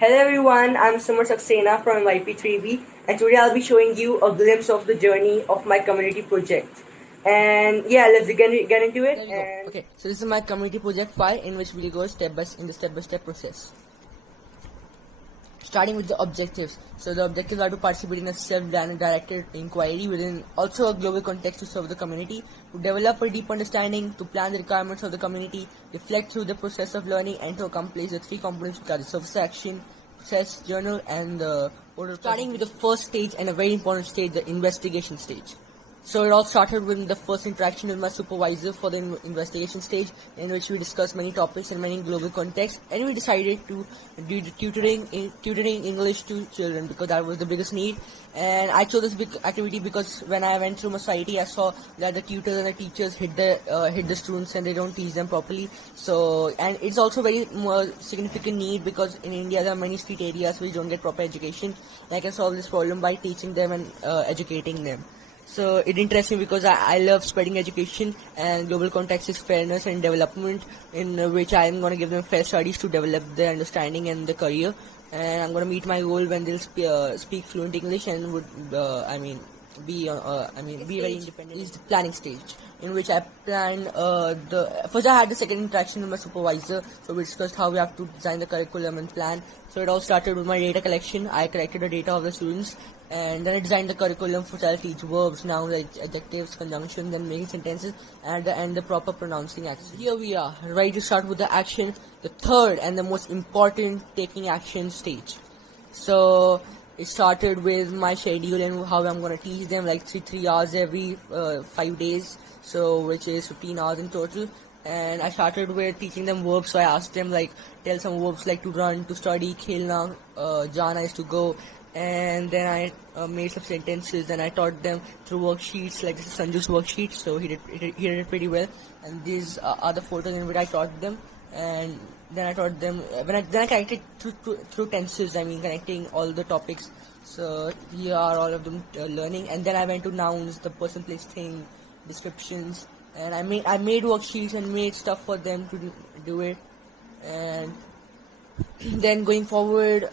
Hello everyone, I'm Sumar Saxena from YP3B and today I'll be showing you a glimpse of the journey of my community project. And yeah, let's get into it. There we go. Okay, so this is my community project file in which we'll go in the step-by-step process. Starting with the objectives. So the objectives are to participate in a self-directed inquiry within also a global context to serve the community, to develop a deep understanding, to plan the requirements of the community, reflect through the process of learning, and to accomplish the three components which are the surface action, process, journal, and the order. Starting with the first stage and a very important stage, the investigation stage. So it all started with the first interaction with my supervisor for the investigation stage, in which we discussed many topics in many global contexts, and we decided to do the tutoring English to children because that was the biggest need. And I chose this big activity because when I went through my society, I saw that the tutors and the teachers hit the students and they don't teach them properly. So, and it's also very more significant need because in India there are many street areas where you don't get proper education. And I can solve this problem by teaching them and educating them. So it interests me because I love spreading education, and global context is fairness and development, in which I am going to give them fair studies to develop their understanding and their career. And I'm going to meet my goal when they'll speak fluent English and would be very independent. Is the planning stage, in which I planned first I had the second interaction with my supervisor, so we discussed how we have to design the curriculum and plan. So it all started with my data collection. I collected the data of the students, and then I designed the curriculum for I'll teach verbs, nouns, adjectives, conjunctions, then making sentences, and at the end the proper pronouncing action. Here we are, ready to start with the action, the third and the most important taking action stage. So it started with my schedule and how I'm going to teach them, like three hours every 5 days, so which is 15 hours in total. And I started with teaching them verbs, so I asked them like tell some verbs like to run, to study, khelna, jana is to go. And then I made some sentences, and I taught them through worksheets. Like this is Sanju's worksheet, so he did it pretty well. And these are the photos in which I taught them. And then I taught them then I connected through tenses. I mean connecting all the topics. So here are all of them learning. And then I went to nouns, the person, place, thing, descriptions, and I made worksheets and made stuff for them to do it. And then going forward,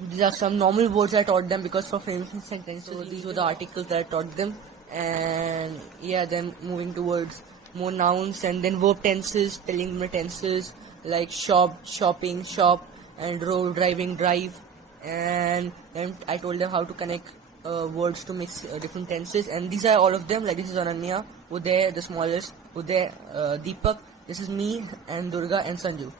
these are some normal words I taught them because for famous sentences, so these were the articles that I taught them. And yeah, then moving towards more nouns and then verb tenses, telling them the tenses like shop, shopping, shop, and road, driving, drive. And then I told them how to connect words to mix different tenses. And these are all of them. Like this is Ananya, Uday, the smallest, Uday, Deepak. This is me and Durga and Sanju.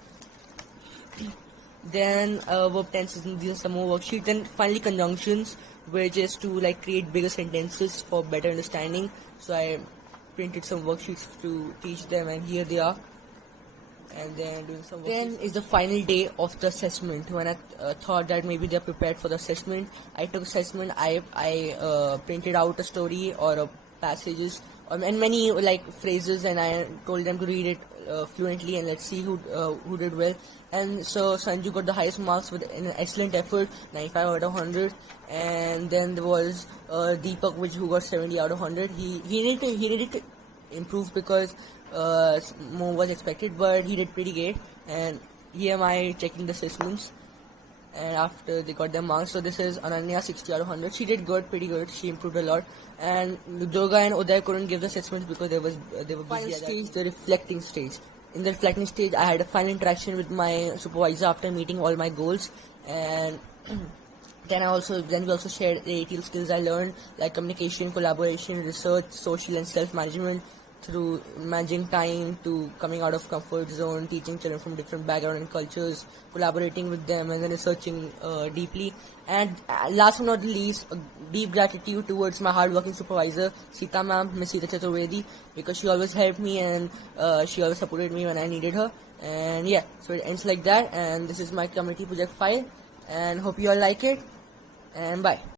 Then verb tenses, and these are some more worksheets. Then finally conjunctions, which is to like create bigger sentences for better understanding. So I printed some worksheets to teach them, and here they are. And then doing some worksheets. Then is the final day of the assessment. When I thought that maybe they're prepared for the assessment, I took assessment. I printed out a story or passages and many like phrases, and I told them to read it fluently, and let's see who did well. And so Sanju got the highest marks with an excellent effort, 95 out of 100. And then there was Deepak, who got 70 out of 100. He needed to improve because more was expected, but he did pretty great. And here am I checking the assessments, and after they got their marks. So this is Ananya, 60 out of 100. She did good, pretty good. She improved a lot. And Durga and Uday couldn't give the assessments because they were busy. Final stage, the reflecting stage. In the reflecting stage, I had a final interaction with my supervisor after meeting all my goals. And then we also shared the 8 skills I learned, like communication, collaboration, research, social and self-management, through managing time to coming out of comfort zone, teaching children from different backgrounds and cultures, collaborating with them, and then researching deeply. And last but not the least, a deep gratitude towards my hardworking supervisor, Sita ma'am, Miss Sita Chaturvedi, because she always helped me, and she always supported me when I needed her. And yeah, so it ends like that. And this is my community project file, and hope you all like it. And bye.